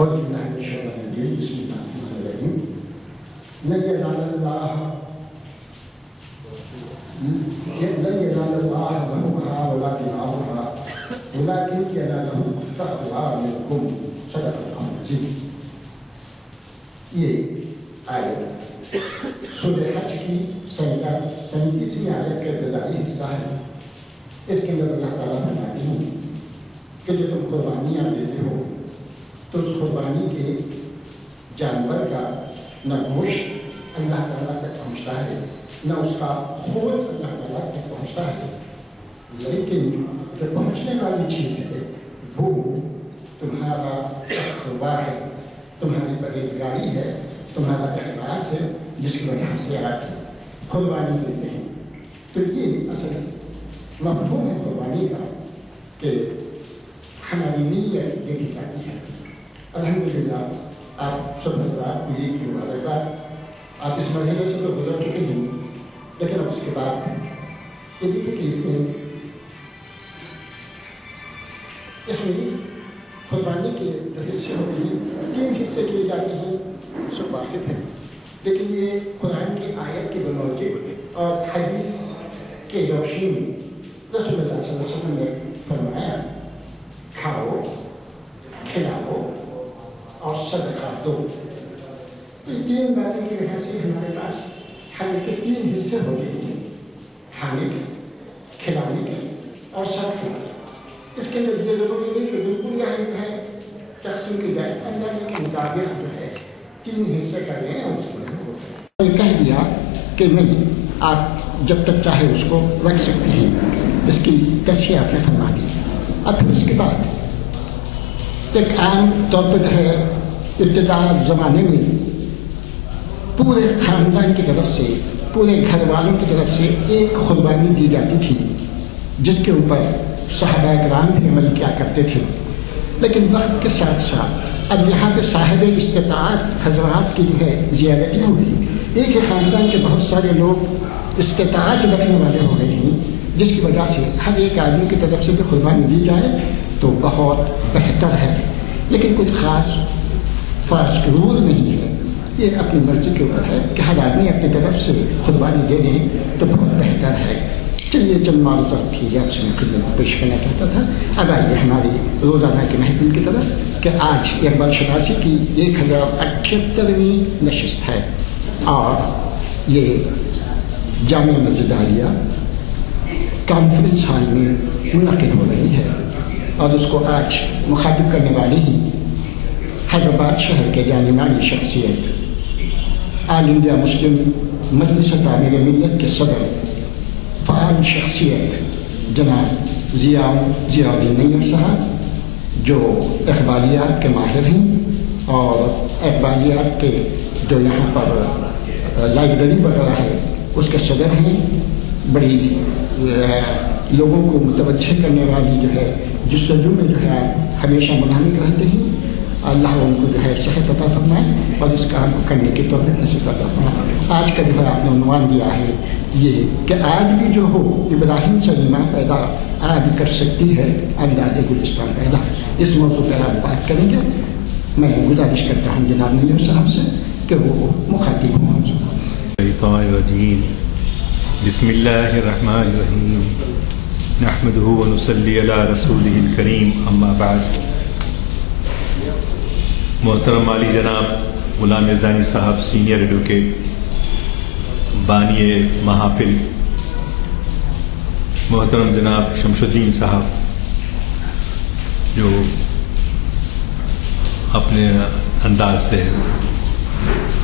أعوذ بالله من الشيطان الرجيم بسم الله الرحمن الرحيم لن ينال الله ظهورها ولا دماؤها ولكن يناله التقوى منكم صدق الله العظيم. یہ آیت سورہ حج کی 37ویں آیت کا ابتدائی حصہ ہے. اس کے اندر اللہ تعالیٰ فرماتے ہیں کہ جو تم قربانیاں دیتے ہو تو اس قربانی کے جانور کا نہ گوشت اللہ تعالیٰ تک پہنچتا ہے نہ اس کا خون اللہ تعالیٰ تک پہنچتا ہے، لیکن جو پہنچنے والی چیز ہے وہ تمہارا تقویٰ ہے، تمہاری پرہیزگاری ہے، تمہارا اخلاص ہے، جس کی وجہ سے آپ قربانی دیتے ہیں. تو یہ اصل مفہوم ہے قربانی کا کہ ہماری نیت دیکھی جاتی ہے. الحمدللہ آپ سب حضرات کو یہ مبارکباد. آپ اس مرحلے سے تو گزر چکے ہیں، لیکن اب اس کے بعد یہ دیکھیں کہ اس میں قربانی کے جو حصے ہوتے ہیں 3 حصے کیے جاتے ہیں، سب واقف ہیں. لیکن یہ قرآن کی آیت کی بنوجب اور حدیث کے روشنی میں رسول اللہ صلی اللہ علیہ وسلم نے فرمایا کھاؤ، کھلاؤ اور صدقہ دو. یہ 3 باتوں کی وجہ سے ہمارے پاس حج کے 3 حصے ہوتے ہیں، کھانے کے، کھلانے کے اور صدقہ کے. اس کے اندر یہ ضروری نہیں کہ بالکل یہاں ہے تقسیم کی جائے، اللہ کے مطابق جو ہے 3 حصے کر لیں اور اس کو یہ کہہ دیا کہ نہیں، آپ جب تک چاہے اس کو رکھ سکتے ہیں. اس کی تصحیح آپ نے فرما دی. اب پھر اس کے بعد ایک عام طور پر جو ہے ابتدا زمانے میں پورے خاندان کی طرف سے، پورے گھر والوں کی طرف سے ایک قربانی دی جاتی تھی، جس کے اوپر صحابہ کرام بھی عمل کیا کرتے تھے. لیکن وقت کے ساتھ ساتھ اب یہاں پہ صاحب استطاعت حضرات کی جو ہے زیادتی ہوئی. ایک ہی خاندان کے بہت سارے لوگ استطاعت رکھنے والے ہو گئے ہیں، جس کی وجہ سے ہر ایک آدمی کی طرف سے بھی قربانی دی جائے تو بہت بہتر ہے. لیکن کوئی خاص فرض رول نہیں ہے، یہ اپنی مرضی کے اوپر ہے کہ ہر آدمی اپنی طرف سے قربانی دے دیں تو بہت بہتر ہے. چلیے چند معلومات تھی آپ سے میں خدمت کو پیش کرنا چاہتا تھا. اب آئیے ہماری روزانہ کی محفل کی طرف کہ آج اقبال شناسی کی 1078ویں نشست ہے اور یہ جامع مسجد عالیہ کانفرنس ہال میں منعقد ہو رہی ہے. اور اس کو آج مخاطب کرنے والے ہی حیدرآباد شہر کے جانی مانی شخصیت، آل انڈیا مسلم مجلس تعمیر ملت کے صدر، فعال شخصیت جناب ضیاء الدین نیر صاحب، جو اقبالیات کے ماہر ہیں اور اقبالیات کے جو یہاں پر لائبریری وغیرہ ہے اس کے صدر ہیں. بڑی لوگوں کو متوجہ کرنے والی جو ہے جستجو میں جو ہے آپ ہمیشہ منہمک رہتے ہیں. اللہ ان کو جو ہے صحت عطا فرمائے اور اس کام کو کرنے کی توفیق نصیب عطا فرمائے. آج کا جو ہے آپ نے عنوان دیا ہے یہ کہ آج بھی جو ہو ابراہیم سے ایمان پیدا آج کر سکتی ہے انداز گلستان پیدا. اس موضوع پر آپ بات کریں گے. میں گزارش کرتا ہوں جناب نیر صاحب سے کہ وہ مخاطب ہوں ہم سب. بسم اللہ الرحمن الرحیم نحمده ونصلی علی رسولہ الکریم اما بعد. محترم عالی جناب غلام یزدانی صاحب سینئر ایڈوکیٹ، بانی محافل، محترم جناب شمس الدین صاحب جو اپنے انداز سے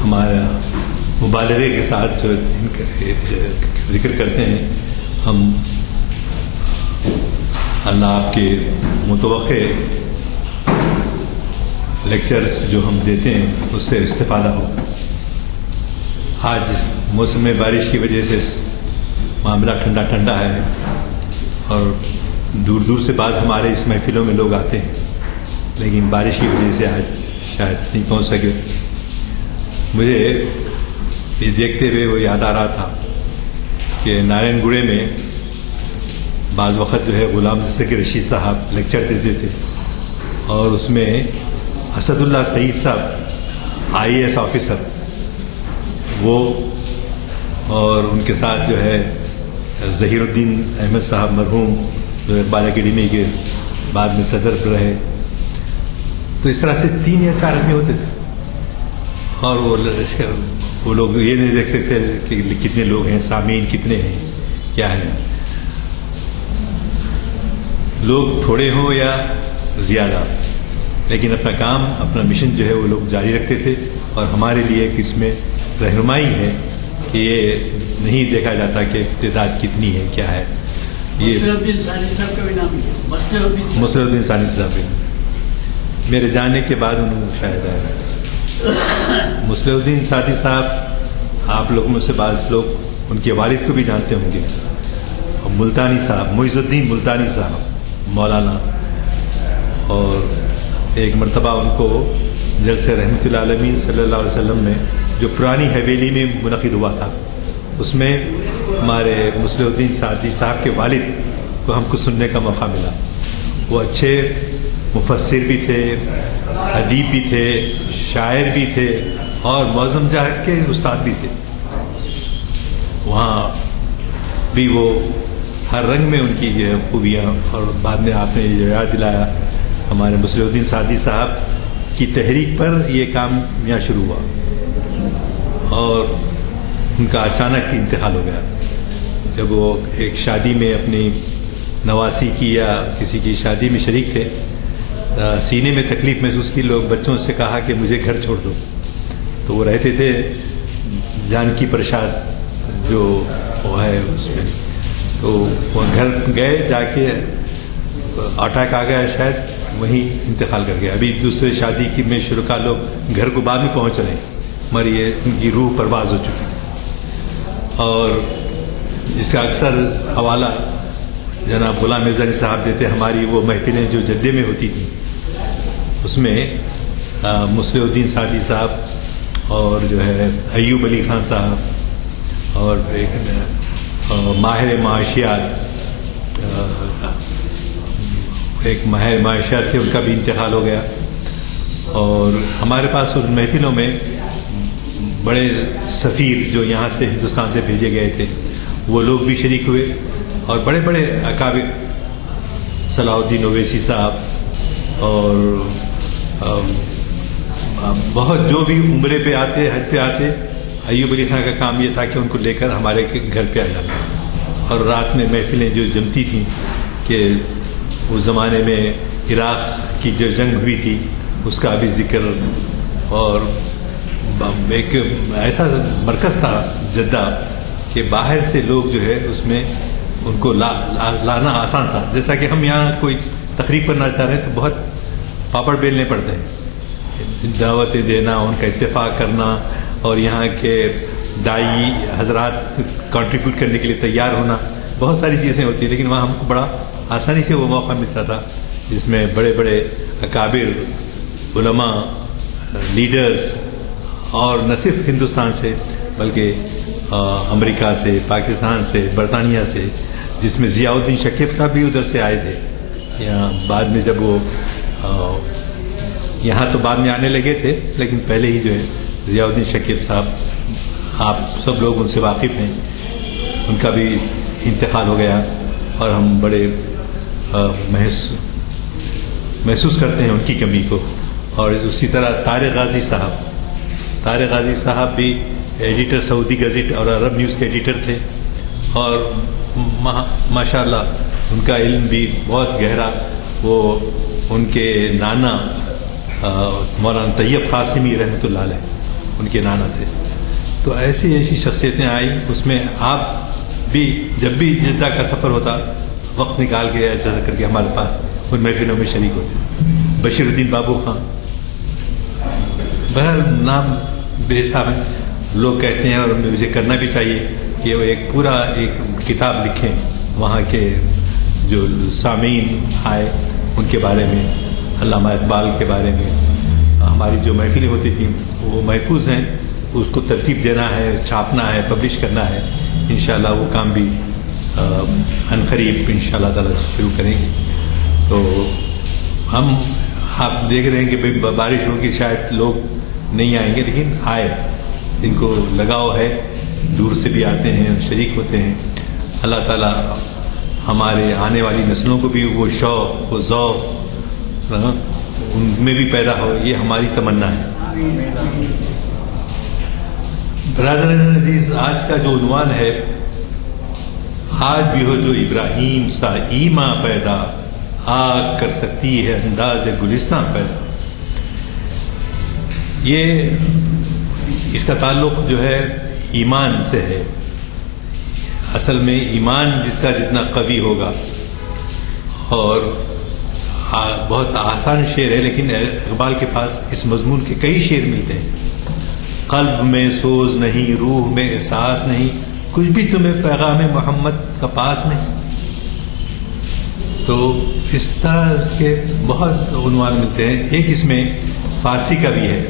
ہمارا مبالغے کے ساتھ جو ذکر کرتے ہیں، ہم اللہ آپ کے متوقع لیکچرز جو ہم دیتے ہیں اس سے استفادہ ہو. آج موسم بارش کی وجہ سے معاملہ ٹھنڈا ٹھنڈا ہے اور دور دور سے بعض ہمارے اس محفلوں میں لوگ آتے ہیں، لیکن بارش کی وجہ سے آج شاید نہیں پہنچ سکے. مجھے یہ دیکھتے ہوئے وہ یاد آ رہا تھا کہ نارائن گڑے میں بعض وقت جو ہے غلام ذکر رشید صاحب لیکچر دیتے تھے اور اس میں اسد اللہ سعید صاحب IAS آفیسر، وہ اور ان کے ساتھ جو ہے ظہیر الدین احمد صاحب مرحوم، جو اقبال اکیڈمی کے بعد میں صدر رہے. تو اس طرح سے 3 یا 4 آدمی ہوتے تھے، اور وہ لوگ یہ نہیں دیکھتے تھے کہ کتنے لوگ ہیں، سامعین کتنے ہیں، کیا ہے. لوگ تھوڑے ہوں یا زیادہ، لیکن اپنا کام، اپنا مشن جو ہے وہ لوگ جاری رکھتے تھے. اور ہمارے لیے ایک اس میں رہنمائی ہے کہ یہ نہیں دیکھا جاتا کہ تعداد کتنی ہے، کیا ہے. یہ مصر الدین ثانی صاحب بھی میرے جانے کے بعد انہوں نے شاید آیا. مصر الدین ثانی صاحب آپ لوگوں میں سے بعض لوگ ان کے والد کو بھی جانتے ہوں گے. ملتانی صاحب، معیز الدین ملتانی صاحب مولانا، اور ایک مرتبہ ان کو جلسہ رحمت اللہ عالمین صلی اللہ علیہ وسلم میں جو پرانی حویلی میں منعقد ہوا تھا، اس میں ہمارے مصر الدین سعدی صاحب کے والد کو ہم کو سننے کا موقع ملا. وہ اچھے مفسر بھی تھے، ادیب بھی تھے، شاعر بھی تھے، اور معظم جہر کے استاد بھی تھے. وہاں بھی وہ ہر رنگ میں ان کی جو خوبیاں، اور بعد میں آپ نے یہ یاد دلایا، ہمارے مصر الدین سعدی صاحب کی تحریک پر یہ کام یہاں شروع ہوا، اور ان کا اچانک انتقال ہو گیا. جب وہ ایک شادی میں اپنی نواسی کی یا کسی کی شادی میں شریک تھے، سینے میں تکلیف محسوس کی. لوگ بچوں سے کہا کہ مجھے گھر چھوڑ دو، تو وہ رہتے تھے جانکی پرساد جو وہ ہے اس میں. تو وہ گھر گئے، جا کے اٹیک آ گیا، شاید وہیں انتقال کر گیا. ابھی دوسرے شادی کی میں شرکا لوگ گھر کو بعد میں پہنچ رہے ہیں، مگر یہ ان کی روح پرواز ہو چکی. اور جس کا اکثر حوالہ جناب غلام مرزا علی صاحب دیتے. ہماری وہ محفلیں جو جدے میں ہوتی تھیں، اس میں مصر الدین سعدی صاحب اور جو ہے ایوب علی خان صاحب اور ایک ماہر معاشیات، ایک ماہر معاشیات تھے، ان کا بھی انتقال ہو گیا. اور ہمارے پاس ان محفلوں میں بڑے سفیر جو یہاں سے ہندوستان سے بھیجے گئے تھے، وہ لوگ بھی شریک ہوئے. اور بڑے بڑے اکابر، صلاح الدین اویسی صاحب، اور بہت جو بھی عمرے پہ آتے، حج پہ آتے، ایوب علی خان کا کام یہ تھا کہ ان کو لے کر ہمارے گھر پہ آ جاتا. اور رات میں محفلیں جو جمتی تھیں، کہ اس زمانے میں عراق کی جو جنگ ہوئی تھی اس کا بھی ذکر، اور ایک ایسا مرکز تھا جدہ کہ باہر سے لوگ جو ہے اس میں ان کو لانا آسان تھا. جیسا کہ ہم یہاں کوئی تقریب کرنا چاہ رہے ہیں تو بہت پاپڑ بیلنے پڑتے ہیں، دعوتیں دینا، ان کا اتفاق کرنا، اور یہاں کے دائی حضرات کنٹریبیوٹ کرنے کے لیے تیار ہونا، بہت ساری چیزیں ہوتی ہیں. لیکن وہاں ہم کو بڑا آسانی سے وہ موقع ملتا تھا جس میں بڑے بڑے اکابر، علماء، لیڈرز، اور نہ صرف ہندوستان سے بلکہ امریکہ سے، پاکستان سے، برطانیہ سے، جس میں ضیاء الدین شکیف صاحب بھی ادھر سے آئے تھے. یہاں بعد میں جب وہ یہاں تو بعد میں آنے لگے تھے، لیکن پہلے ہی جو ہے ضیاء الدین شکیف صاحب، آپ سب لوگ ان سے واقف ہیں، ان کا بھی انتقال ہو گیا. اور ہم بڑے محسوس کرتے ہیں ان کی کمی کو. اور اسی طرح طارق غازی صاحب بھی ایڈیٹر سعودی گزٹ اور عرب نیوز کے ایڈیٹر تھے، اور ماشاء اللہ ان کا علم بھی بہت گہرا. وہ ان کے نانا مولانا طیب قاسمی رحمۃ اللہ علیہ ان کے نانا تھے. تو ایسی شخصیتیں آئیں. اس میں آپ بھی جب بھی جدہ کا سفر ہوتا، وقت نکال کے ایسا کر کے ہمارے پاس ان محفلوں میں شریک ہوتے. بشیر الدین بابو خان، بہرحال نام بے حساب ہیں. لوگ کہتے ہیں، اور مجھے کرنا بھی چاہیے، کہ وہ ایک پورا ایک کتاب لکھیں وہاں کے جو سامعین آئے ان کے بارے میں، علامہ اقبال کے بارے میں. ہماری جو محفلیں ہوتی تھیں وہ محفوظ ہیں، اس کو ترتیب دینا ہے، چھاپنا ہے، پبلش کرنا ہے. انشاءاللہ وہ کام بھی عنقریب انشاءاللہ تعالی شروع کریں گے. تو ہم آپ دیکھ رہے ہیں کہ بھئی بارش ہوگی شاید لوگ نہیں آئیں گے، لیکن آئے، ان کو لگاؤ ہے، دور سے بھی آتے ہیں، شریک ہوتے ہیں. اللہ تعالیٰ ہمارے آنے والی نسلوں کو بھی وہ شوق، وہ ذوق ان میں بھی پیدا ہو، یہ ہماری تمنا ہے. برادران عزیز، آج کا جو عنوان ہے، آج بھی ہو جو ابراہیم سا ایماں پیدا، آگ کر سکتی ہے انداز گلستاں پیدا. یہ اس کا تعلق جو ہے ایمان سے ہے. اصل میں ایمان جس کا جتنا قوی ہوگا، اور بہت آسان شعر ہے لیکن اقبال کے پاس اس مضمون کے کئی شعر ملتے ہیں. قلب میں سوز نہیں، روح میں احساس نہیں، کچھ بھی تمہیں پیغام محمد کا پاس نہیں. تو اس طرح کے بہت عنوان ملتے ہیں. ایک اس میں فارسی کا بھی ہے،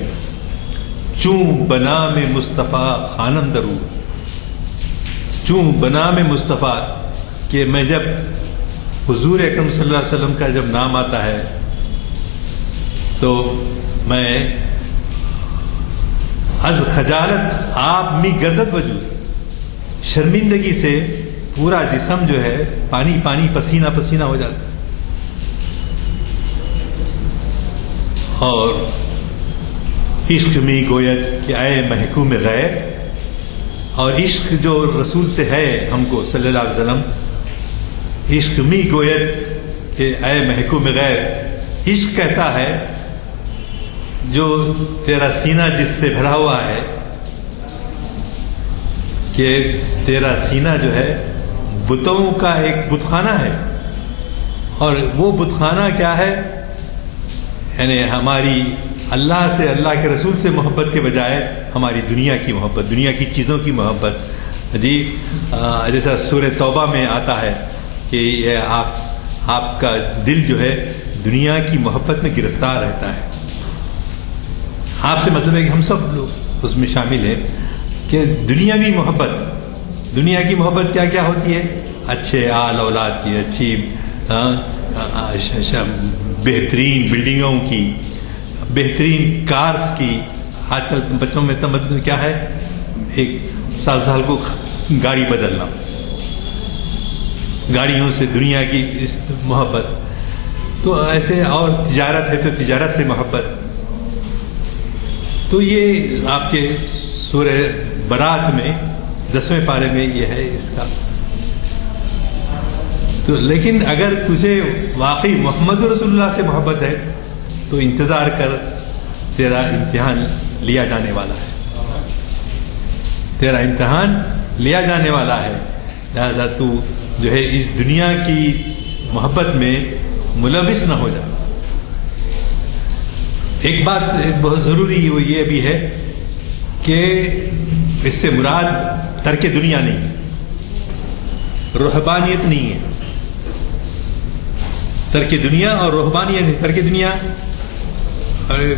چوں بنا میں مصطفیٰ خانم درو. چوں بنا میں مصطفیٰ، کہ میں جب حضور اکرم صلی اللہ علیہ وسلم کا جب نام آتا ہے تو میں از خجالت آپ می گردت وجود، شرمندگی سے پورا جسم جو ہے پانی پانی، پسینہ پسینہ ہو جاتا ہے. اور عشق میں گویت کہ اے محکوم غیر، اور عشق جو رسول سے ہے ہم کو صلی اللہ علیہ وسلم، عشق میں گویت کہ اے محکوم غیر. عشق کہتا ہے جو تیرا سینہ جس سے بھرا ہوا ہے، کہ تیرا سینہ جو ہے بتوں کا ایک بت خانہ ہے. اور وہ بت خانہ کیا ہے؟ یعنی ہماری اللہ سے، اللہ کے رسول سے محبت کے بجائے ہماری دنیا کی محبت، دنیا کی چیزوں کی محبت. جی جیسا سورہ توبہ میں آتا ہے کہ یہ آپ کا دل جو ہے دنیا کی محبت میں گرفتار رہتا ہے. آپ سے مطلب ہے کہ ہم سب لوگ اس میں شامل ہیں کہ دنیاوی محبت، دنیا کی محبت کیا کیا ہوتی ہے؟ اچھے آل اولاد کی، اچھی بہترین بلڈنگوں کی، بہترین کارز کی. آج کل بچوں میں تمدن کیا ہے؟ ایک سال کو گاڑی بدلنا، گاڑیوں سے دنیا کی اس محبت. تو ایسے، اور تجارت ہے تو تجارت سے محبت. تو یہ آپ کے سورہ برات میں 10ویں پارے میں یہ ہے اس کا. تو لیکن اگر تجھے واقعی محمد رسول اللہ سے محبت ہے تو انتظار کر، تیرا امتحان لیا جانے والا ہے، تیرا امتحان لیا جانے والا ہے. لہذا تو جو ہے اس دنیا کی محبت میں ملوث نہ ہو جا. ایک بات بہت ضروری وہ یہ بھی ہے کہ اس سے مراد ترک دنیا نہیں، رہبانیت نہیں ہے. ترک دنیا اور رہبانیت. ترک دنیا، ارے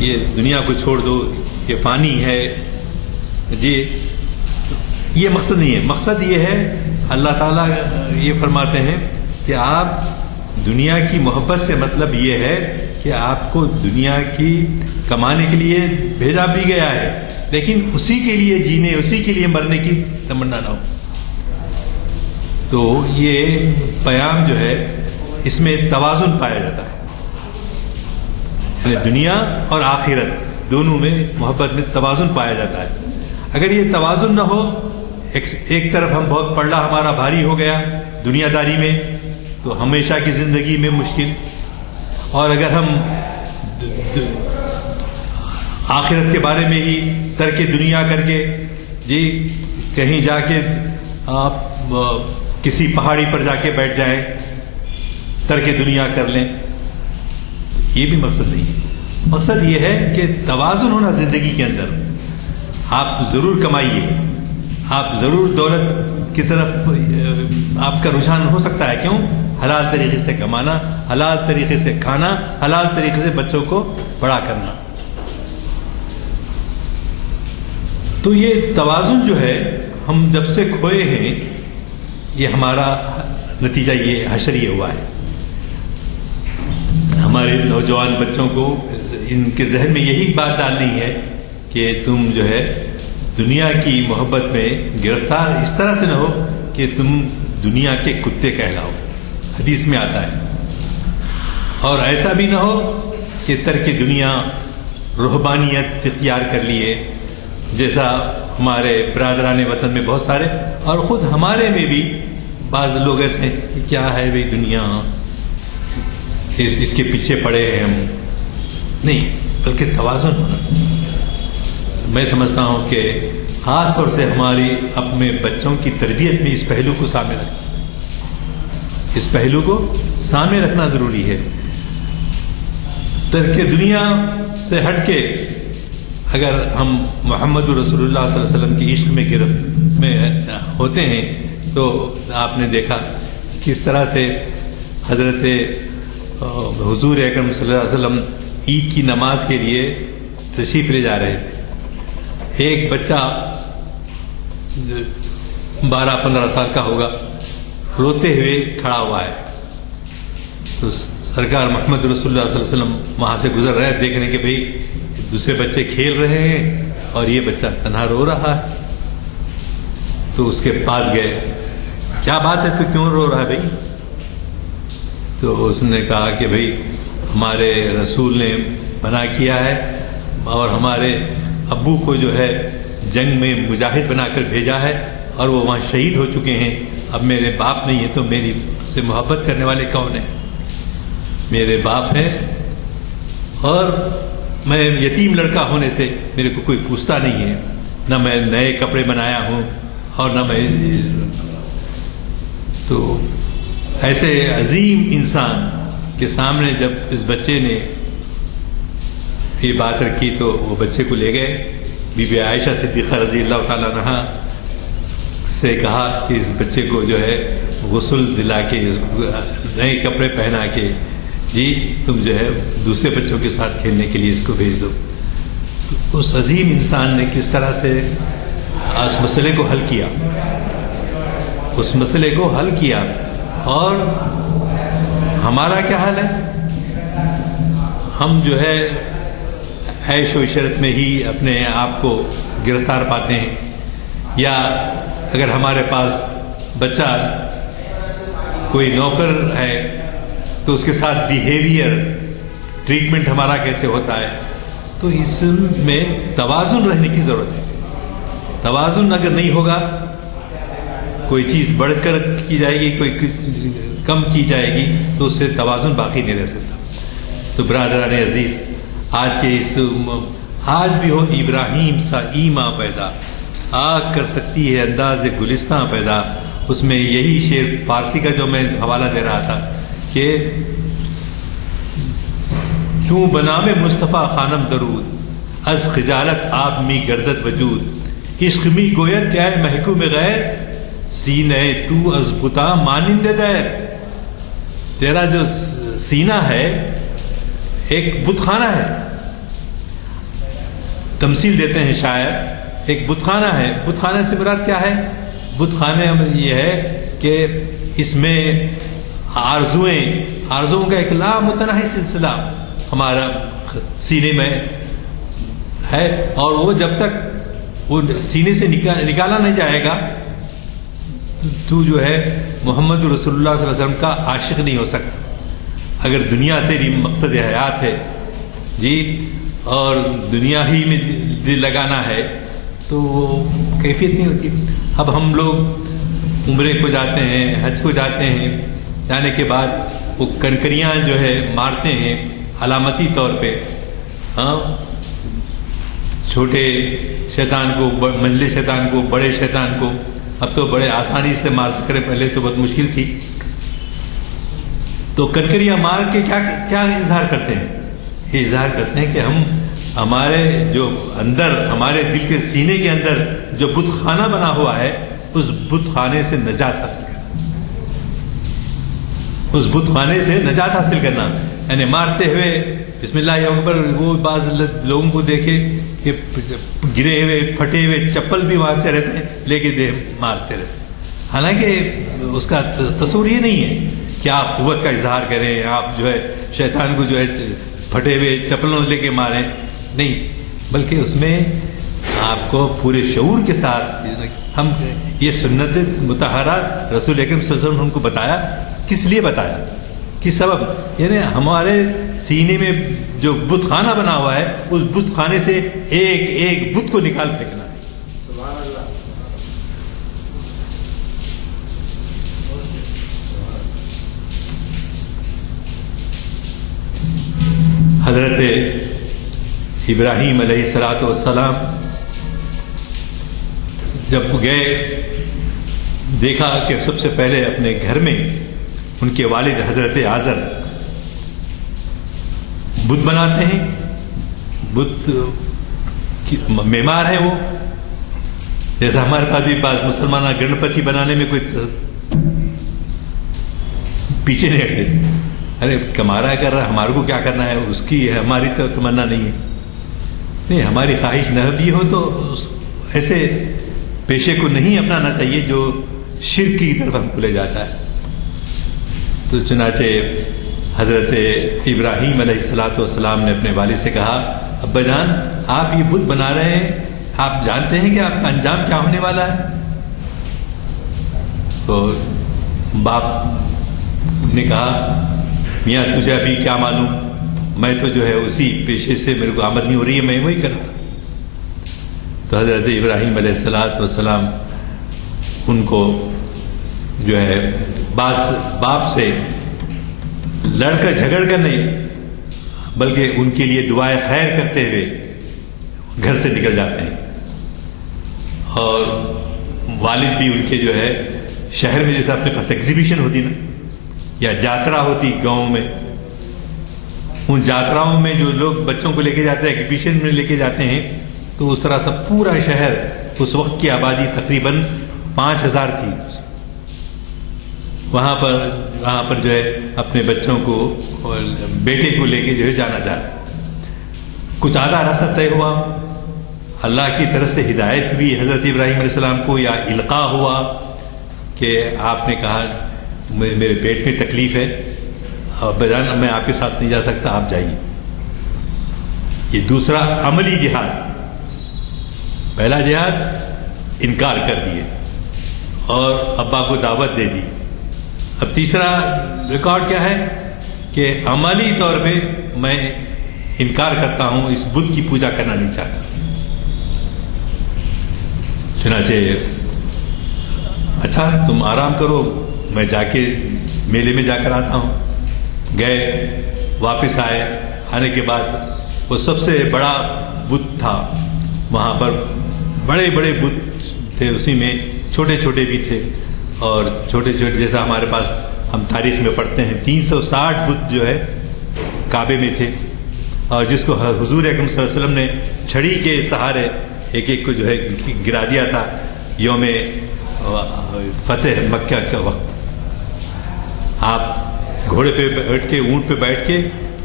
یہ دنیا کو چھوڑ دو، یہ فانی ہے، جی یہ مقصد نہیں ہے. مقصد یہ ہے، اللہ تعالیٰ یہ فرماتے ہیں کہ آپ دنیا کی محبت سے مطلب یہ ہے کہ آپ کو دنیا کی کمانے کے لیے بھیجا بھی گیا ہے، لیکن اسی کے لیے جینے، اسی کے لیے مرنے کی تمنا نہ ہو. تو یہ پیام جو ہے اس میں توازن پایا جاتا ہے. دنیا اور آخرت دونوں میں محبت میں توازن پایا جاتا ہے. اگر یہ توازن نہ ہو، ایک طرف ہم بہت پڑھنا ہمارا بھاری ہو گیا دنیا داری میں، تو ہمیشہ کی زندگی میں مشکل. اور اگر ہم آخرت کے بارے میں ہی ترک دنیا کر کے جی کہیں جا کے آپ کسی پہاڑی پر جا کے بیٹھ جائیں، ترک دنیا کر لیں، یہ بھی مقصد نہیں ہے. مقصد یہ ہے کہ توازن ہونا زندگی کے اندر. آپ ضرور کمائیے، آپ ضرور دولت کی طرف آپ کا رجحان ہو سکتا ہے. کیوں؟ حلال طریقے سے کمانا، حلال طریقے سے کھانا، حلال طریقے سے بچوں کو بڑا کرنا. تو یہ توازن جو ہے ہم جب سے کھوئے ہیں، یہ ہمارا نتیجہ یہ حشر یہ ہوا ہے. ہمارے نوجوان بچوں کو ان کے ذہن میں یہی بات ڈالنی ہے کہ تم جو ہے دنیا کی محبت میں گرفتار اس طرح سے نہ ہو کہ تم دنیا کے کتے کہلاؤ. حدیث میں آتا ہے. اور ایسا بھی نہ ہو کہ ترک دنیا رہبانیت اختیار کر لیے، جیسا ہمارے برادران وطن میں بہت سارے، اور خود ہمارے میں بھی بعض لوگ ایسے ہیں کہ کیا ہے بھائی دنیا، اس کے پیچھے پڑے ہیں ہم. نہیں، بلکہ توازن ہونا. میں سمجھتا ہوں کہ خاص طور سے ہماری اپنے بچوں کی تربیت میں اس پہلو کو سامنے رکھنا ضروری ہے. ترک دنیا سے ہٹ کے اگر ہم محمد رسول اللہ صلی اللہ علیہ وسلم کی عشق میں گرفت میں ہوتے ہیں تو آپ نے دیکھا کس طرح سے حضرت حضور اکرم صلی اللہ علیہ وسلم عید کی نماز کے لیے تشریف لے جا رہے تھے. ایک بچہ 12-15 سال کا ہوگا روتے ہوئے کھڑا ہوا ہے. تو سرکار محمد رسول اللہ صلی اللہ علیہ وسلم وہاں سے گزر رہے ہیں، دیکھنے کے بھئی دوسرے بچے کھیل رہے ہیں اور یہ بچہ تنہا رو رہا ہے. تو اس کے پاس گئے، کیا بات ہے تو کیوں رو رہا ہے بھائی؟ تو اس نے کہا کہ بھئی ہمارے رسول نے منع کیا ہے اور ہمارے ابو کو جو ہے جنگ میں مجاہد بنا کر بھیجا ہے اور وہ وہاں شہید ہو چکے ہیں. اب میرے باپ نہیں ہے تو میری سے محبت کرنے والے کون ہیں؟ میرے باپ ہیں اور میں یتیم لڑکا ہونے سے میرے کو کوئی پوچھتا نہیں ہے، نہ میں نئے کپڑے بنایا ہوں اور نہ میں. تو ایسے عظیم انسان کے سامنے جب اس بچے نے یہ بات رکھی تو وہ بچے کو لے گئے. بی بی عائشہ صدیقہ رضی اللہ تعالیٰ عنہا سے کہا کہ اس بچے کو جو ہے غسل دلا کے نئے کپڑے پہنا کے جی تم جو ہے دوسرے بچوں کے ساتھ کھیلنے کے لیے اس کو بھیج دو. تو اس عظیم انسان نے کس طرح سے اس مسئلے کو حل کیا، اس مسئلے کو حل کیا. اور ہمارا کیا حال ہے؟ ہم جو ہے عیش و عشرت میں ہی اپنے آپ کو گرفتار پاتے ہیں، یا اگر ہمارے پاس بچہ کوئی نوکر ہے تو اس کے ساتھ بیہیویئر ٹریٹمنٹ ہمارا کیسے ہوتا ہے. تو اس میں توازن رہنے کی ضرورت ہے. توازن اگر نہیں ہوگا، کوئی چیز بڑھ کر کی جائے گی، کوئی کم کی جائے گی، تو اس سے توازن باقی نہیں رہ سکتا. تو برادران عزیز، آج بھی ہو ابراہیم سا ایماں پیدا، آگ کر سکتی ہے انداز گلستاں پیدا. اس میں یہی شعر فارسی کا جو میں حوالہ دے رہا تھا کہ چوں بنام مصطفیٰ خانم درود، از خجالت آپ می گردت وجود، عشق می گوید کیا ہے محکوم غیر، سینہ تو از بتا مانند دیر. تیرا جو سینہ ہے ایک بت خانہ ہے. تمثیل دیتے ہیں شاعر، ایک بت خانہ ہے. بت خانے سے مراد کیا ہے؟ بت خانے یہ ہے کہ اس میں آرزوؤں کا ایک لامتناہی سلسلہ ہمارا سینے میں ہے، اور وہ جب تک وہ سینے سے نکالا نہیں جائے گا تو جو ہے محمد رسول اللہ صلی اللہ علیہ وسلم کا عاشق نہیں ہو سکتا. اگر دنیا تیری مقصد حیات ہے جی، اور دنیا ہی میں دل لگانا ہے تو وہ کیفیت نہیں ہوتی. اب ہم لوگ عمرے کو جاتے ہیں، حج کو جاتے ہیں، جانے کے بعد وہ کنکریاں جو ہے مارتے ہیں علامتی طور پہ. ہاں، چھوٹے شیطان کو، منجلے شیطان کو، بڑے شیطان کو. اب تو بڑے آسانی سے مار سکتے، پہلے تو بہت مشکل تھی. تو کنکریاں مار کے کیا اظہار کرتے ہیں؟ یہ اظہار کرتے ہیں کہ ہم ہمارے جو اندر، ہمارے دل کے سینے کے اندر جو بت خانہ بنا ہوا ہے، اس بت خانے سے نجات حاصل کرنا. اس بت خانے سے نجات حاصل کرنا یعنی مارتے ہوئے بسم اللہ اکبر. وہ بعض لوگوں کو دیکھے کہ گرے ہوئے پھٹے ہوئے چپل بھی وہاں سے رہتے ہیں، لے کے مارتے رہتے. حالانکہ اس کا تصور یہ نہیں ہے کیا قوت کا اظہار کریں, آپ جو ہے شیطان کو جو ہے پھٹے ہوئے چپلوں لے کے ماریں, نہیں, بلکہ اس میں آپ کو پورے شعور کے ساتھ ہم یہ سنت مطہرہ رسول اکرم صلی اللہ علیہ وسلم نے ہم کو بتایا. کس لیے بتایا, کس سبب, یعنی ہمارے سینے میں جو بت خانہ بنا ہوا ہے اس بت خانے سے ایک ایک بت کو نکال پھینکنا ہے. حضرت ابراہیم علیہ الصلوۃ والسلام جب گئے, دیکھا کہ سب سے پہلے اپنے گھر میں ان کے والد حضرت آزر بت بناتے ہیں, بت معمار ہیں وہ, جیسا ہمارے پاس بھی بعض مسلمان گنپتی بنانے میں کوئی پیچھے نہیں ہٹتے. ارے کمارا کر رہا, ہمارے کو کیا کرنا ہے, اس کی ہے, ہماری تو تمنا نہیں ہے. نہیں, ہماری خواہش نہ بھی ہو تو ایسے پیشے کو نہیں اپنانا چاہیے جو شرک کی طرف ہم کو لے جاتا ہے. تو چنانچہ حضرت ابراہیم علیہ الصلوۃ والسلام نے اپنے والد سے کہا, ابا جان آپ یہ بت بنا رہے ہیں, آپ جانتے ہیں کہ آپ کا انجام کیا ہونے والا ہے؟ تو باپ نے کہا, میاں تجھے ابھی کیا معلوم, میں تو جو ہے اسی پیشے سے میرے کو آمد نہیں ہو رہی ہے, میں وہی کروں. تو حضرت ابراہیم علیہ الصلوۃ والسلام ان کو جو ہے باپ سے لڑ کر جھگڑ کر نہیں, بلکہ ان کے لیے دعائے خیر کرتے ہوئے گھر سے نکل جاتے ہیں. اور والد بھی ان کے جو ہے شہر میں, جیسے اپنے پاس ایگزیبیشن ہوتی نا یا جاترا ہوتی گاؤں میں, ان جاتراؤں میں جو لوگ بچوں کو لے کے جاتے ہیں, ایگزیبیشن میں لے کے جاتے ہیں, تو اس طرح سے پورا شہر, اس وقت کی آبادی تقریباً 5000 تھی, وہاں پر جو ہے اپنے بچوں کو اور بیٹے کو لے کے جو ہے جانا چاہتے. کچھ آدھا راستہ طے ہوا, اللہ کی طرف سے ہدایت ہوئی حضرت ابراہیم علیہ السلام کو, یا القاء ہوا کہ آپ نے کہا میرے پیٹ میں تکلیف ہے, ابا جان میں آپ کے ساتھ نہیں جا سکتا, آپ جائیے. یہ دوسرا عملی جہاد. پہلا جہاد انکار کر دیے اور ابا کو دعوت دے دی. اب تیسرا ریکارڈ کیا ہے کہ عملی طور پہ میں انکار کرتا ہوں, اس بت کی پوجا کرنا نہیں چاہتا. چنانچہ اچھا تم آرام کرو, میں جا کے میلے میں جا کر آتا ہوں. گئے, واپس آئے, آنے کے بعد وہ سب سے بڑا بت تھا, وہاں پر بڑے بڑے بت تھے, اسی میں چھوٹے چھوٹے بھی تھے, اور چھوٹے چھوٹے جیسا ہمارے پاس ہم تاریخ میں پڑھتے ہیں 360 بت جو ہے کعبے میں تھے, اور جس کو حضور اکرم صلی اللہ علیہ وسلم نے چھڑی کے سہارے ایک ایک کو جو ہے گرا دیا تھا یوم فتح مکہ کا وقت. آپ گھوڑے پہ بیٹھ کے, اونٹ پہ بیٹھ کے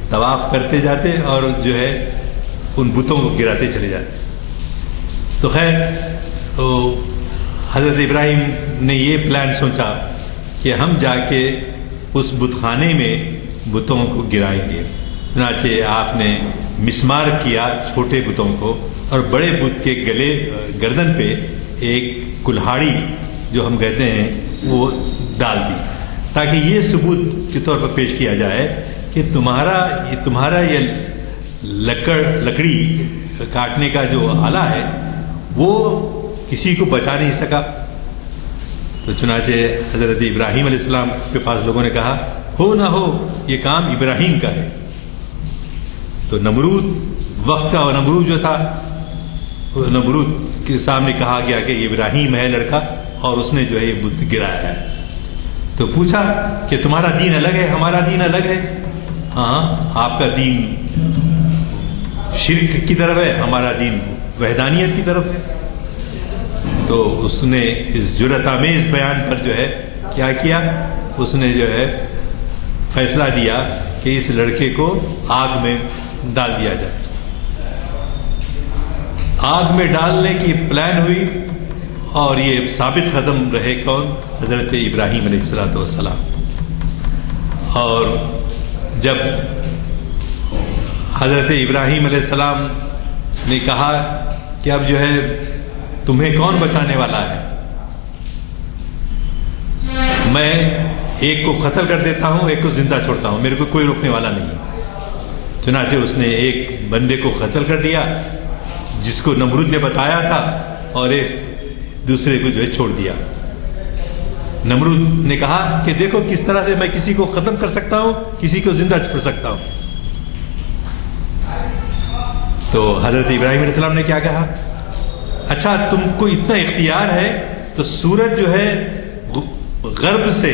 طواف کرتے جاتے اور جو ہے ان بتوں کو گراتے چلے جاتے. تو خیر, تو حضرت ابراہیم نے یہ پلان سوچا کہ ہم جا کے اس بت خانے میں بتوں کو گرائیں گے. چنانچہ آپ نے مسمار کیا چھوٹے بتوں کو, اور بڑے بت کے گلے گردن پہ ایک کلہاڑی جو ہم کہتے ہیں وہ ڈال دی, تاکہ یہ ثبوت کے طور پر پیش کیا جائے کہ تمہارا یہ لکڑی کاٹنے کا جو آلہ ہے وہ کسی کو بچا نہیں سکا. تو چنانچہ حضرت ابراہیم علیہ السلام کے پاس لوگوں نے کہا, ہو نہ ہو یہ کام ابراہیم کا ہے. تو نمرود وقت کا, اور نمرود جو تھا, نمرود کے سامنے کہا گیا کہ یہ ابراہیم ہے لڑکا, اور اس نے جو ہے یہ بت گرایا ہے. تو پوچھا کہ تمہارا دین الگ ہے, ہمارا دین الگ ہے. ہاں, آپ کا دین شرک کی طرف ہے, ہمارا دین وحدانیت کی طرف ہے. تو اس نے اس جرأت آمیز بیان پر جو ہے کیا کیا, اس نے جو ہے فیصلہ دیا کہ اس لڑکے کو آگ میں ڈال دیا جائے. آگ میں ڈالنے کی پلان ہوئی, اور یہ ثابت قدم رہے کون, حضرت ابراہیم علیہ الصلوۃ والسلام. اور جب حضرت ابراہیم علیہ السلام نے کہا کہ اب جو ہے تمہیں کون بچانے والا ہے، میں ایک کو قتل کر دیتا ہوں، ایک کو زندہ چھوڑتا ہوں، میرے کو کوئی روکنے والا نہیں ہے۔ چنانچہ اس نے ایک بندے کو قتل کر دیا جس کو نمرود نے بتایا تھا، اور ایک دوسرے کو جو ہے چھوڑ دیا۔ نمرود نے کہا کہ دیکھو کس طرح سے میں کسی کو ختم کر سکتا ہوں، کسی کو زندہ چھوڑ سکتا ہوں۔ تو حضرت ابراہیم علیہ السلام نے کیا کہا، اچھا تم کو اتنا اختیار ہے تو سورج جو ہے غرب سے،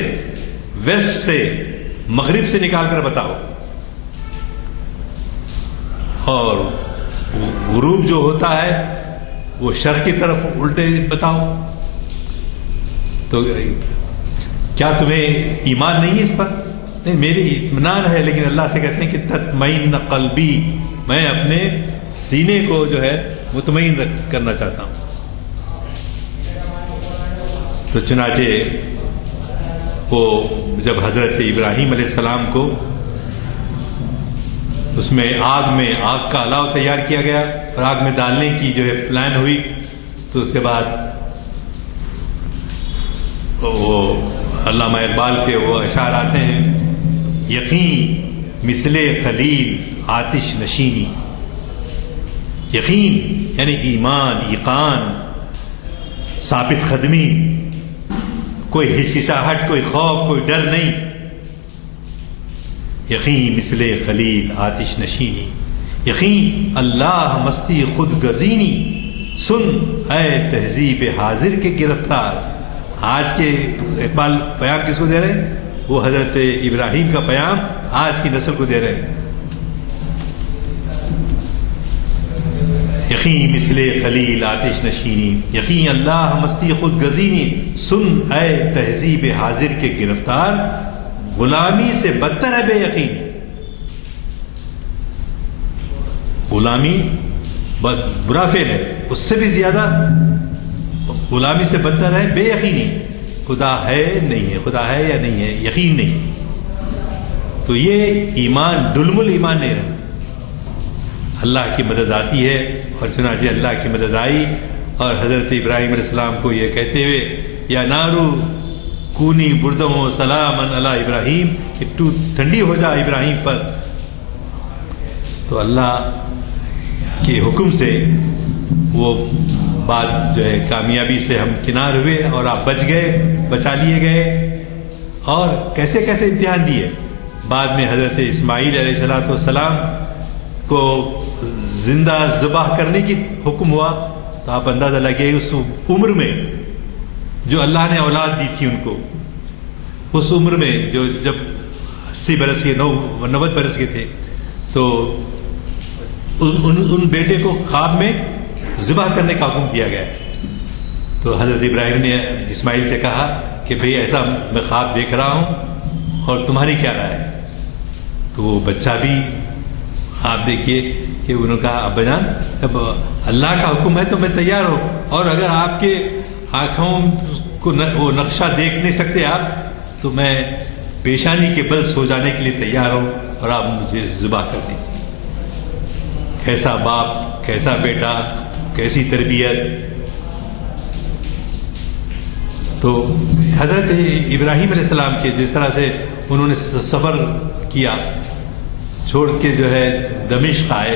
ویسٹ سے، مغرب سے نکال کر بتاؤ، اور غروب جو ہوتا ہے وہ شرق کی طرف الٹے بتاؤ۔ تو کیا تمہیں ایمان نہیں ہے اس پر؟ نہیں، میری اطمینان ہے، لیکن اللہ سے کہتے ہیں کہ تطمئن قلبی، میں اپنے سینے کو جو ہے مطمئن کرنا چاہتا ہوں۔ تو چنانچہ وہ جب حضرت ابراہیم علیہ السلام کو اس میں آگ کا الاؤ تیار کیا گیا اور آگ میں ڈالنے کی جو ہے پلان ہوئی، تو اس کے بعد وہ علامہ اقبال کے وہ اشعار آتے ہیں، یقین مثل خلیل آتش نشینی، یقین یعنی ایمان، ایقان، ثابت قدمی، کوئی ہچکچاہٹ، کوئی خوف، کوئی ڈر نہیں۔ یقین مثل خلیل آتش نشینی، یقین اللہ مستی خود گزینی، سن اے تہذیب حاضر کے گرفتار۔ آج کے اقبال پیام کس کو دے رہے ہیں؟ وہ حضرت ابراہیم کا پیام آج کی نسل کو دے رہے ہیں۔ یقین مثل خلیل آتش نشینی، یقین اللہ مستی خود گزینی، سن اے تہذیب حاضر کے گرفتار، غلامی سے بدتر ہے بے یقینی۔ غلامی برا فعل ہے، اس سے بھی زیادہ غلامی سے بدتر ہے بے یقینی۔ خدا ہے نہیں ہے، خدا ہے یا نہیں ہے، یقین نہیں۔ تو یہ ایمان ڈلم ایمان نہیں رہا۔ اللہ کی مدد آتی ہے، اور چنانچہ اللہ کی مدد آئی، اور حضرت ابراہیم علیہ السلام کو یہ کہتے ہوئے، یا نارو کونی بردم و سلامن علی ابراہیم، کہ تو ٹھنڈی ہو جا ابراہیم پر۔ تو اللہ کے حکم سے وہ بات جو ہے کامیابی سے ہم کنار ہوئے، اور آپ بچ گئے، بچا لیے گئے۔ اور کیسے کیسے امتحان دیے۔ بعد میں حضرت اسماعیل علیہ السلام کو زندہ ذبح کرنے کی حکم ہوا، تو آپ اندازہ لگے اس عمر میں جو اللہ نے اولاد دی تھی ان کو، اس عمر میں جو جب 80 برس کے 90 برس کے تھے، تو ان بیٹے کو خواب میں ذبح کرنے کا حکم دیا گیا۔ تو حضرت ابراہیم نے اسماعیل سے کہا کہ بھئی ایسا میں خواب دیکھ رہا ہوں، اور تمہاری کیا رائے ہے؟ تو وہ بچہ بھی آپ دیکھیے کہ انہوں نے کہا ابا جان اب اللہ کا حکم ہے تو میں تیار ہوں، اور اگر آپ کے آنکھوں کو وہ نقشہ دیکھ نہیں سکتے آپ، تو میں پیشانی کے بل سو جانے کے لیے تیار ہوں، اور آپ مجھے ذبح کر دیجیے۔ کیسا باپ، کیسا بیٹا، کیسی تربیت۔ تو حضرت ابراہیم علیہ السلام کے جس طرح سے انہوں نے سفر کیا، چھوڑ کے جو ہے دمشق آئے،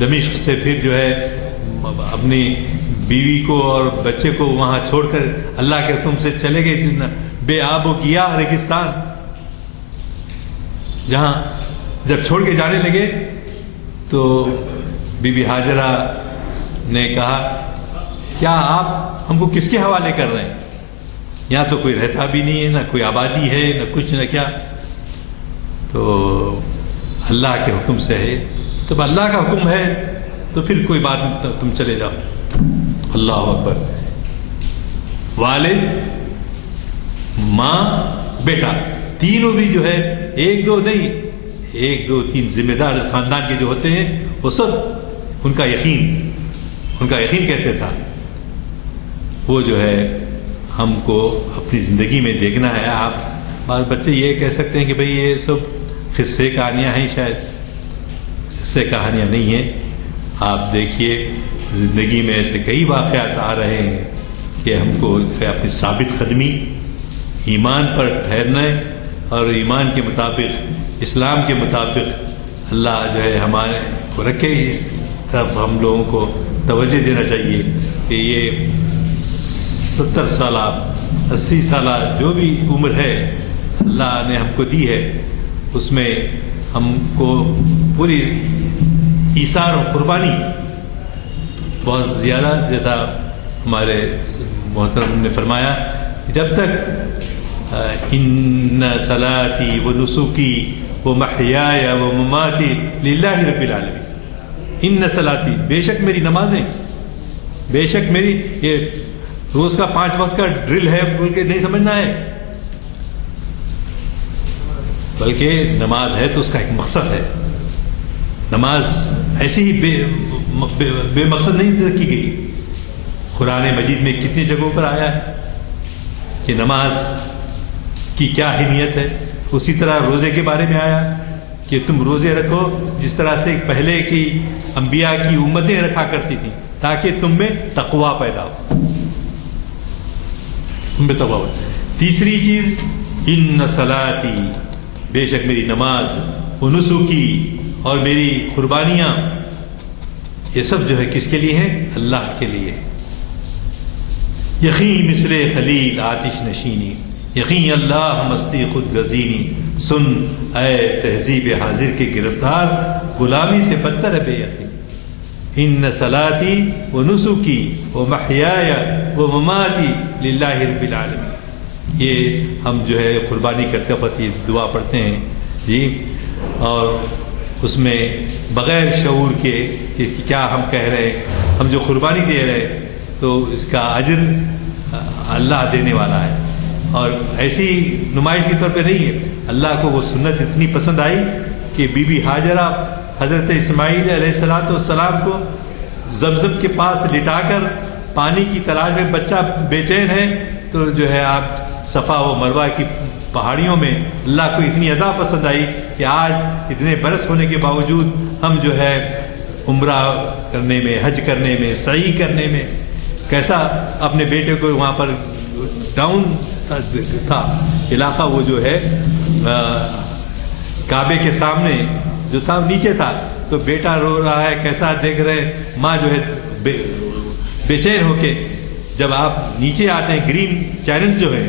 دمشق سے پھر جو ہے اپنی بیوی کو اور بچے کو وہاں چھوڑ کر اللہ کے حکم سے چلے گئے بے آب و گیاہ ریگستان، جہاں جب چھوڑ کے جانے لگے تو بی بی ہاجرہ نے کہا کیا آپ ہم کو کس کے حوالے کر رہے ہیں؟ یہاں تو کوئی رہتا بھی نہیں ہے، نہ کوئی آبادی ہے، نہ کچھ نہ کیا۔ تو اللہ کے حکم سے ہے، جب اللہ کا حکم ہے تو پھر کوئی بات نہیں، تم چلے جاؤ۔ اللہ اکبر۔ والد، ماں، بیٹا، تینوں بھی جو ہے ایک دو نہیں، 1 2 3 ذمہ دار خاندان کے جو ہوتے ہیں وہ سب ان کا یقین کیسے تھا، وہ جو ہے ہم کو اپنی زندگی میں دیکھنا ہے۔ آپ بعض بچے یہ کہہ سکتے ہیں کہ بھئی یہ سب قصے کہانیاں ہیں، شاید قصے کہانیاں نہیں ہیں. آپ دیکھیے زندگی میں ایسے کئی واقعات آ رہے ہیں کہ ہم کو اپنی ثابت قدمی، ایمان پر ٹھہرنے اور ایمان کے مطابق، اسلام کے مطابق اللہ جو ہے ہمارے کو رکھے. اس طرف ہم لوگوں کو توجہ دینا چاہیے کہ یہ 70 سالہ 80 سالہ جو بھی عمر ہے اللہ نے ہم کو دی ہے، اس میں ہم کو پوری ایثار و قربانی بہت زیادہ، جیسا ہمارے محترم نے فرمایا، جب تک ان صلاتی و نسکی و محیایا و مماتی للہ رب العالمین، ان صلاتی، بے شک میری نمازیں، بے شک میری یہ روز کا 5 وقت کا ڈرل ہے بول کے نہیں سمجھنا ہے، بلکہ نماز ہے تو اس کا ایک مقصد ہے. نماز ایسی ہی بے مقصد نہیں رکھی گئی. قرآن مجید میں کتنی جگہوں پر آیا ہے کہ نماز کی کیا اہمیت ہے. اسی طرح روزے کے بارے میں آیا کہ تم روزے رکھو جس طرح سے پہلے کی انبیاء کی امتیں رکھا کرتی تھیں، تاکہ تم میں تقویٰ پیدا ہو، تم میں تقویٰ ہو. تیسری چیز ان صلاتی، بے شک میری نماز، و نسکی، اور میری قربانیاں، یہ سب جو ہے کس کے لیے ہیں؟ اللہ کے لیے. یقین مثل خلیل آتش نشینی، یقین اللہ مستی خود گزینی، سن اے تہذیب حاضر کے گرفتار، غلامی سے بدتر ہے بے یقین. ان صلاتی و نسکی و محیایا و مماتی للہ رب العالمین. یہ ہم جو ہے قربانی کرتے وقت یہ دعا پڑھتے ہیں جی، اور اس میں بغیر شعور کے کہ کیا ہم کہہ رہے ہیں، ہم جو قربانی دے رہے ہیں تو اس کا اجر اللہ دینے والا ہے. اور ایسی نمائش کے طور پہ نہیں ہے. اللہ کو وہ سنت اتنی پسند آئی کہ بی بی ہاجرہ حضرت اسماعیل علیہ السلام کو زمزم کے پاس لٹا کر پانی کی تلاش میں، بچہ بے چین ہے، تو جو ہے آپ صفا و مروہ کی پہاڑیوں میں اللہ کو اتنی ادا پسند آئی کہ آج اتنے برس ہونے کے باوجود ہم جو ہے عمرہ کرنے میں، حج کرنے میں، سعی کرنے میں کیسا اپنے بیٹے کو، وہاں پر ڈاؤن تھا علاقہ، وہ جو ہے کعبے کے سامنے جو تھا نیچے تھا، تو بیٹا رو رہا ہے، کیسا دیکھ رہے، ماں جو ہے بے چین ہو کے. جب آپ نیچے آتے ہیں، گرین چینل جو ہے،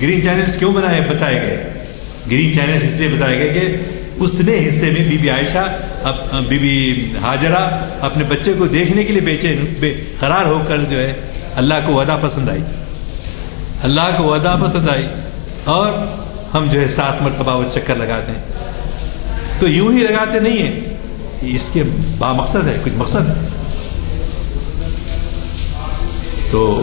گرین چینلز کیوں بتائے گئے؟ گرین چینلز اس لیے بتائے گئے کہ اتنے حصے میں بی بی عائشہ، بی بی ہاجرہ اپنے بچے کو دیکھنے کے لیے بے چین بے قرار ہو کر جو ہے اللہ کو وعدہ پسند آئی، اللہ کو وعدہ پسند آئی. اور ہم جو ہے 7 مرتبہ وہ چکر لگاتے ہیں، تو یوں ہی لگاتے نہیں ہیں، اس کے با مقصد ہے، کچھ مقصد ہے. تو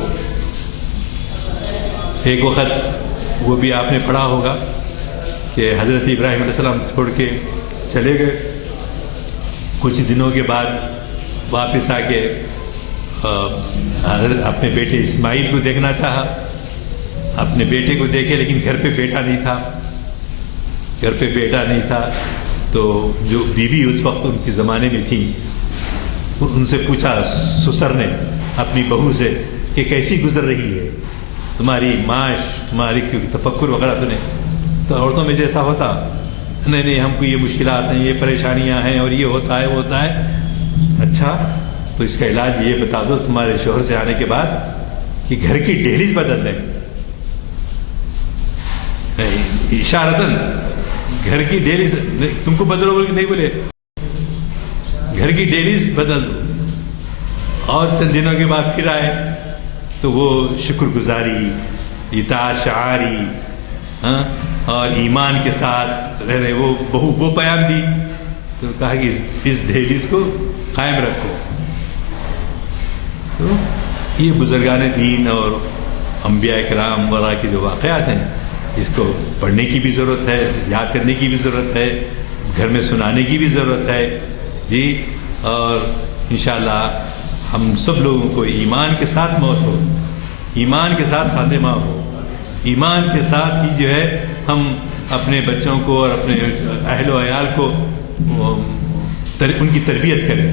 ایک وقت وہ بھی آپ نے پڑھا ہوگا کہ حضرت ابراہیم علیہ السلام چھوڑ کے چلے گئے، کچھ دنوں کے بعد واپس آ کے حضرت اپنے بیٹے اسماعیل کو دیکھنا چاہا، اپنے بیٹے کو دیکھے، لیکن گھر پہ بیٹا نہیں تھا، گھر پہ بیٹا نہیں تھا. تو جو بیوی اس وقت ان کے زمانے میں تھی، ان سے پوچھا سسر نے اپنی بہو سے کہ کیسی گزر رہی ہے تمہاری معاش، تمہاری تفکر وغیرہ. تو عورتوں میں جیسا ہوتا، نہیں ہم کو یہ مشکلات ہیں، یہ پریشانیاں ہیں، اور یہ ہوتا ہے وہ ہوتا ہے. اچھا تو اس کا علاج یہ بتا دو تمہارے شوہر سے آنے کے بعد کہ گھر کی ڈیلیز بدل دیں، اشارتاً گھر کی ڈیلیز تم کو بدلو بول کے نہیں بولے، گھر کی ڈیلیز بدل دو. اور چند دنوں کے بعد پھر آئے تو وہ شکر گزاری، اطاعت شعاری، اور ایمان کے ساتھ رہ رہے، وہ بہو وہ پیام دی. تو کہا کہ اس ڈیلیز کو قائم رکھو. تو یہ بزرگان دین اور انبیاء کرام وغیرہ کے جو واقعات ہیں، اس کو پڑھنے کی بھی ضرورت ہے، یاد کرنے کی بھی ضرورت ہے، گھر میں سنانے کی بھی ضرورت ہے جی. اور انشاءاللہ ہم سب لوگوں کو ایمان کے ساتھ موت ہو، ایمان کے ساتھ خاتمہ ہو، ایمان کے ساتھ ہی جو ہے ہم اپنے بچوں کو اور اپنے اہل و عیال کو ان کی تربیت کریں.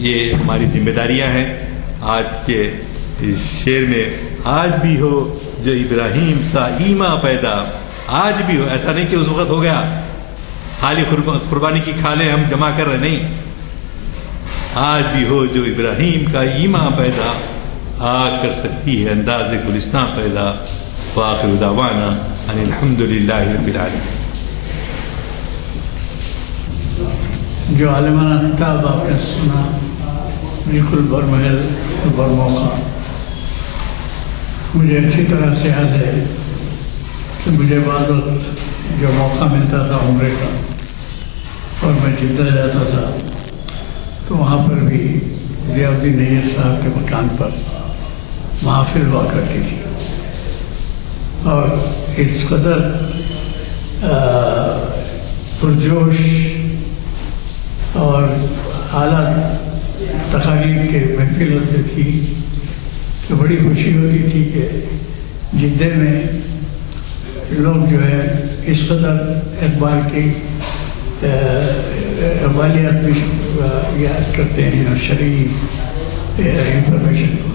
یہ ہماری ذمہ داریاں ہیں. آج کے اس شعر میں آج بھی ہو جو ابراہیم سا ایماں پیدا، آج بھی ہو. ایسا نہیں کہ اس وقت ہو گیا خالی قربانی کی کھالیں ہم جمع کر رہے، نہیں. آج بھی ہو جو ابراہیم کا ایماں پیدا، آ کر سکتی ہے انداز گلستان پیدا. وآخر دعوانا ان الحمد للہ رب العالمین. جو عالمانہ خطاب آپ نے سنا بالکل برمحل برموقع. مجھے اچھی طرح سے یاد ہے کہ مجھے بعض وقت جو موقع ملتا تھا عمرے کا اور میں جدہ جاتا تھا تو وہاں پر بھی ضیاء الدین نیر صاحب کے مکان پر محافل ہوا کرتی تھی، اور اس قدر پرجوش اور اعلیٰ تقاریر کے محفل ہوتی تھی کہ بڑی خوشی ہوتی تھی کہ جدہ میں لوگ جو ہے اس قدر اقبال کی اقبالیات میں یاد کرتے ہیں اور شرعی انفارمیشن کو.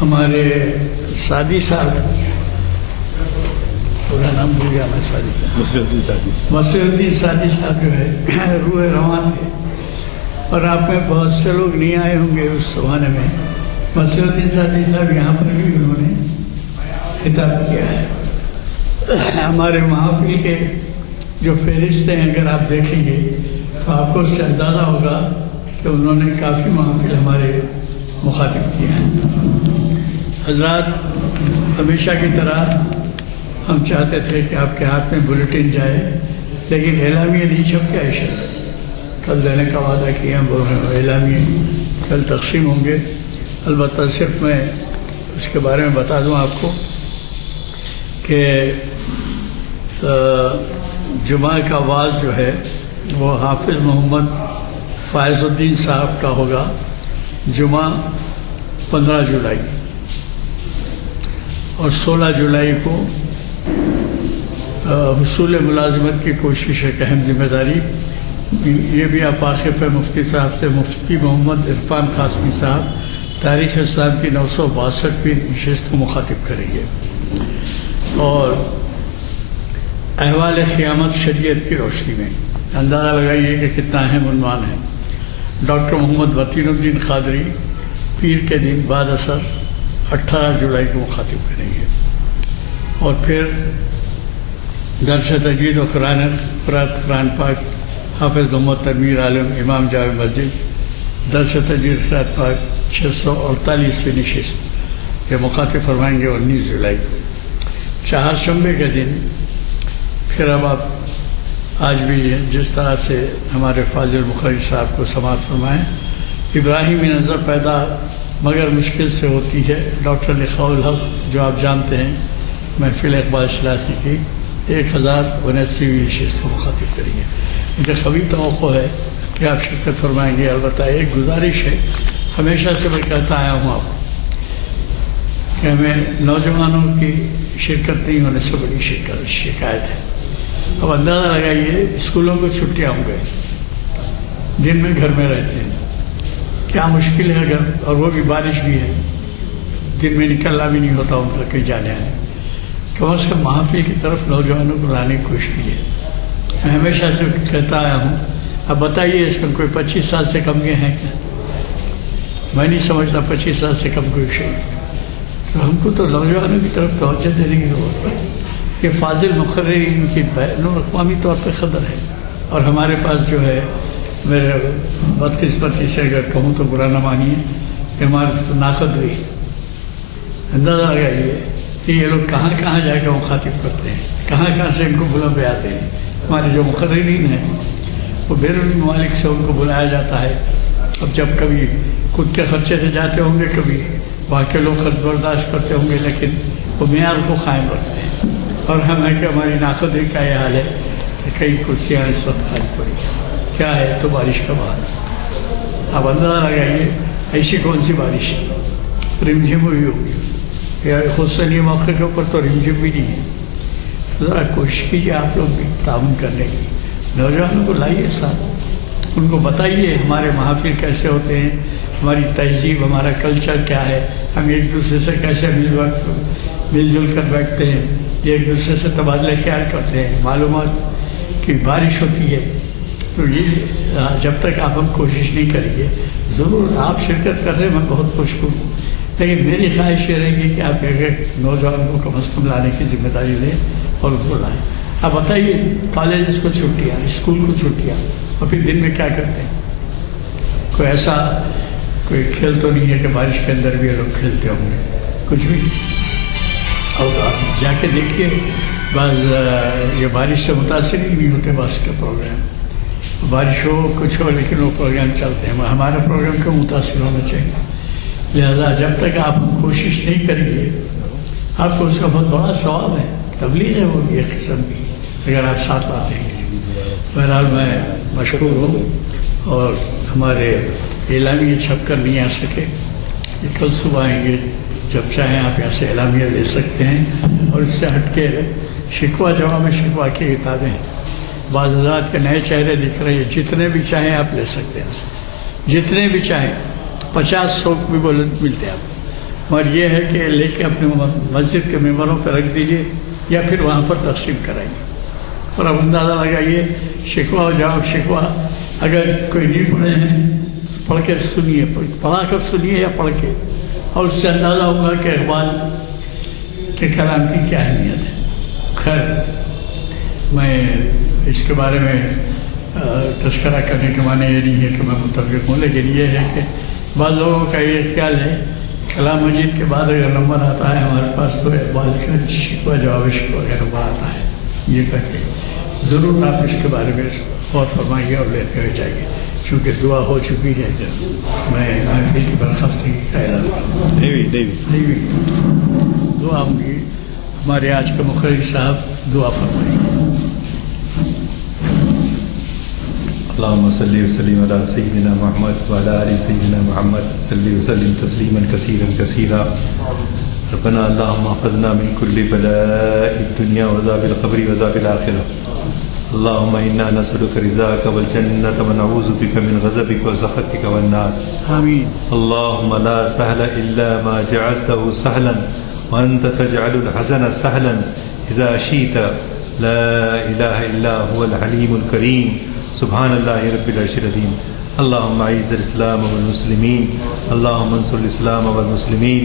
ہمارے سعدی صاحب، پورا نام بھول گیا میں، مصلح الدین سعدی صاحب جو ہے روح رواں تھے، اور آپ میں بہت سے لوگ نہیں آئے ہوں گے اس زمانے میں. مصلح الدین سعدی صاحب یہاں پر بھی انہوں نے خطاب کیا ہے. ہمارے محافل کے جو فہرستیں ہیں اگر آپ دیکھیں گے تو آپ کو اس سے اندازہ ہوگا کہ انہوں نے کافی محافل ہمارے مخاطب کیے ہیں. حضرات، ہمیشہ کی طرح ہم چاہتے تھے کہ آپ کے ہاتھ میں بلیٹن جائے، لیکن اعلامیہ نہیں چھپ کے عائشہ کل دینے کا وعدہ کیا. ہم بول رہے ہیں اعلامیہ کل تقسیم ہوں گے. البتہ صرف میں اس کے بارے میں بتا دوں آپ کو کہ جمعہ کا آواز جو ہے وہ حافظ محمد فائز الدین صاحب کا ہوگا جمعہ 15 جولائی، اور 16 جولائی کو حصول ملازمت کی کوشش ہے، اہم ذمہ داری. یہ بھی آپ واقف ہے مفتی صاحب سے. مفتی محمد عرفان قاسمی صاحب تاریخ اسلام کی 962ویں نشست کو مخاطب کریں گے، اور احوال قیامت شریعت کی روشنی میں. اندازہ لگائیے کہ کتنا اہم عنوان ہے. ڈاکٹر محمد وطین الدین قادری پیر کے دن بعد اثر 18 جولائی کو مخاطب کریں گے، اور پھر درس تجوید و قرآن پاک حافظ محمد تنویر عالم امام جامع مسجد درس تجوید قرآن پاک 648ویں نشست یہ مخاطب فرمائیں گے 19 جولائی. چہارشنبے کے دن پھر اب آپ آج بھی جس طرح سے ہمارے فاضل مخرج صاحب کو سماعت فرمائیں. ابراہیمی نظر پیدا مگر مشکل سے ہوتی ہے. ڈاکٹر لقاء الحق جو آپ جانتے ہیں محفل اقبال شناسی کی 1079ویں نشست کو مخاطب کریں گے. مجھے قوی توقع ہے کہ آپ شرکت فرمائیں گے. البتہ ایک گزارش ہے، ہمیشہ سے میں کہتا آیا ہوں آپ کہ ہمیں نوجوانوں کی شرکت نہیں ہونے سے بڑی شکایت ہے. اب اندازہ لگائیے اسکولوں کو چھٹیاں ہو گئی، دن میں گھر میں رہتے ہیں، کیا مشکل ہے اگر، اور وہ بھی بارش بھی ہے، دن میں نکلنا بھی نہیں ہوتا ان کا کہیں جانے آنے. کم از کم محافل کی طرف نوجوانوں کو لانے کی کوشش کیجیے. میں ہمیشہ سے کہتا آیا ہوں. اب بتائیے اس میں کوئی 25 سال سے کم کے ہیں کیا؟ میں نہیں سمجھتا 25 سال سے کم کوئی شے. تو ہم کو تو نوجوانوں کی طرف توجہ دینے کی ضرورت ہے. یہ فاضل مقررین کی بین الاقوامی طور پہ قدر ہے، اور ہمارے پاس جو ہے، میرے بدقسمتی سے اگر کہوں تو برا نہ مانیے کہ ہمارے ناقد ہوئی. اندازہ لگائیے کہ یہ لوگ کہاں کہاں جا کے مخاطب کرتے ہیں، کہاں کہاں سے ان کو بلا پہ آتے ہیں. ہمارے جو مقررین ہیں وہ بیرونی ممالک سے ان کو بلایا جاتا ہے. اب جب کبھی خود کے خرچے سے جاتے ہوں گے، کبھی وہاں کے لوگ خرچ برداشت کرتے ہوں گے، لیکن وہ معیار کو قائم رکھتے ہیں. اور ہم ہے کہ ہماری ناقدری کا یہ حال ہے کہ کئی کرسیاں اس وقت خالی پڑی. کیا ہے تو بارش کا بہانا. اب اندازہ لگائیے ایسی کون سی بارش ہے، رم جھم ہوئی ہوگی، یا خود سے نہیں موقع کے اوپر تو رم جھم بھی نہیں ہے. ذرا کوشش کیجیے آپ لوگ بھی تعاون کرنے کی، نوجوانوں کو لائیے ساتھ، ان کو بتائیے ہمارے محافل کیسے ہوتے ہیں، ہماری تہذیب، ہمارا کلچر کیا ہے، ہم ایک دوسرے سے کیسے مل جل کر بیٹھتے ہیں، ایک دوسرے سے تبادلہ خیال کرتے ہیں، معلومات کی بارش ہوتی ہے. تو یہ جب تک آپ ہم کوشش نہیں کریں گے، ضرور آپ شرکت کر رہے ہیں، میں بہت خوش ہوں، لیکن میری خواہش یہ رہے گی کہ آپ ایک نوجوان کو کم از کم لانے کی ذمہ داری لیں اور ان کو لائیں. اب بتائیے کالجز کو چھٹیاں، اسکول کو چھٹیاں، اور پھر دن میں کیا کرتے ہیں؟ کوئی ایسا کوئی کھیل تو نہیں ہے کہ بارش کے اندر بھی لوگ کھیلتے ہوں گے، کچھ بھی. اور آپ جا کے دیکھیے بعض یہ بارش سے متاثر ہی نہیں ہوتے بعض کے پروگرام، بارش ہو کچھ ہو لیکن وہ پروگرام چلتے ہیں. ہمارا پروگرام کیوں متاثر ہونا چاہیے؟ لہذا جب تک آپ کوشش نہیں کریں گے، آپ کو اس کا بہت بڑا ثواب ہے، تبلیغ ہے وہ بھی ایک قسم کی، اگر آپ ساتھ لاتے ہیں. بہرحال میں مشکور ہوں، اور ہمارے اعلامیہ چھپ کر نہیں آ سکے، یہ کل صبح آئیں گے، جب چاہیں آپ یہاں سے اعلامیہ لے سکتے ہیں. اور اس سے ہٹ کے شکوہ جواب شکوہ کی کتابیں ہیں، بعض حضرات کے نئے چہرے دکھ رہے ہیں، جتنے بھی چاہیں آپ لے سکتے ہیں، جتنے بھی چاہیں، 50-100 بھی بولت ملتے ہیں آپ. اور یہ ہے کہ لے کے اپنے مسجد کے ممبروں پہ رکھ دیجئے یا پھر وہاں پر تقسیم کرائیے. اور اب اندازہ لگائیے شکوہ و جواب شکوہ، اگر کوئی نہیں پڑھے ہیں پڑھ کے سنیے، پڑھا کر سنیے یا پڑھ کے، اور اس سے اندازہ ہوگا کہ اقبال کے کلام کی کیا اہمیت ہے. خیر، میں اس کے بارے میں تذکرہ کرنے کے معنی یہ نہیں ہے کہ میں متفق ہوں، لیکن یہ ہے کہ بعض لوگوں کا یہ خیال ہے کلام مجید کے بعد اگر نمبر آتا ہے ہمارے پاس تو اقبال کا شکوہ جواب شکوہ کا نمبر آتا ہے. یہ کہتے ضرور آپ اس کے بارے میں غور فرمائیے اور لیتے ہوئے جائیے، چونکہ دعا ہو چکی ہے. جب میں محفل کی برخاستگی کا اعلان کروں، نہیں دعا ہوں گی. ہمارے آج کے مقرر صاحب دعا فرمائیے. اللهم صل وسلم على سيدنا محمد وعلى آل سيدنا محمد صل وسلم تسليما كثيرا كثيرا. ربنا اللهم احفظنا من كل بلاء الدنيا وعذاب القبر وعذاب الآخرة. اللهم إنا نسألك رضاك والجنة ونعوذ بك من غضبك وسخطك والنار. آمين. اللهم لا سهل إلا ما جعلته سهلا وأنت تجعل الحزن سهلا إذا شئت. لا إله إلا هو الحليم الكريم. سبحان الله رب العرش العظيم. اللهم اعز الاسلام والمسلمين. اللهم انصر الاسلام والمسلمين.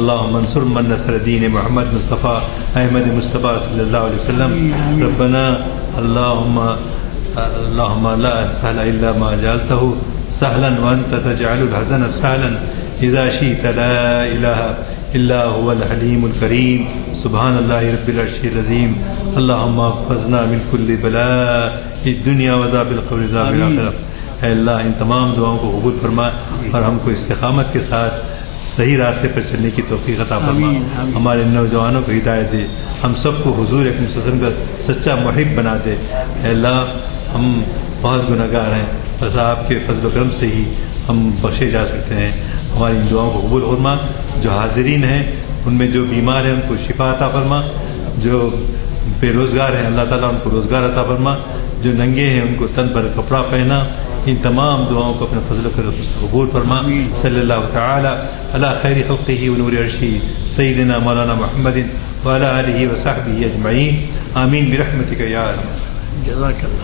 اللهم انصر من نصر دين محمد مصطفى احمد مصطفى صلى الله عليه وسلم. ربنا اللهم لا سهل الا ما جعلته سهلا وانت تجعل الحزن سهلا اذا شئت. لا اله الا هو الحليم الكريم. سبحان الله رب العرش العظيم. اللهم احفظنا من كل بلاء الدنیا وعذاب القبر وعذاب الآخرہ. اے اللہ ان تمام دعاؤں کو قبول فرما اور ہم کو استقامت کے ساتھ صحیح راستے پر چلنے کی توفیق عطا فرما. ہمارے نوجوانوں کو ہدایت دے، ہم سب کو حضور اکرم صلی اللہ علیہ وسلم کا سچا محب بنا دے. اے اللہ ہم بہت گنہگار ہیں، بس آپ کے فضل و کرم سے ہی ہم بخشے جا سکتے ہیں. ہماری ان دعاؤں کو قبول فرما. جو حاضرین ہیں ان میں جو بیمار ہیں ان کو شفا عطا فرما، جو بے روزگار ہیں اللہ تعالیٰ ان کو روزگار عطا فرما، جو ننگے ہیں ان کو تن پر کپڑا پہنا. ان تمام دعاؤں کو اپنے فضل و کرم سے قبول فرما. صلی اللہ تعالی علی خیر خلقہ و نور عرشہ سیدنا مولانا محمد وعلی آلہ وصحبہ اجمعین. آمین برحمتک یا ارحم. جزاک اللہ.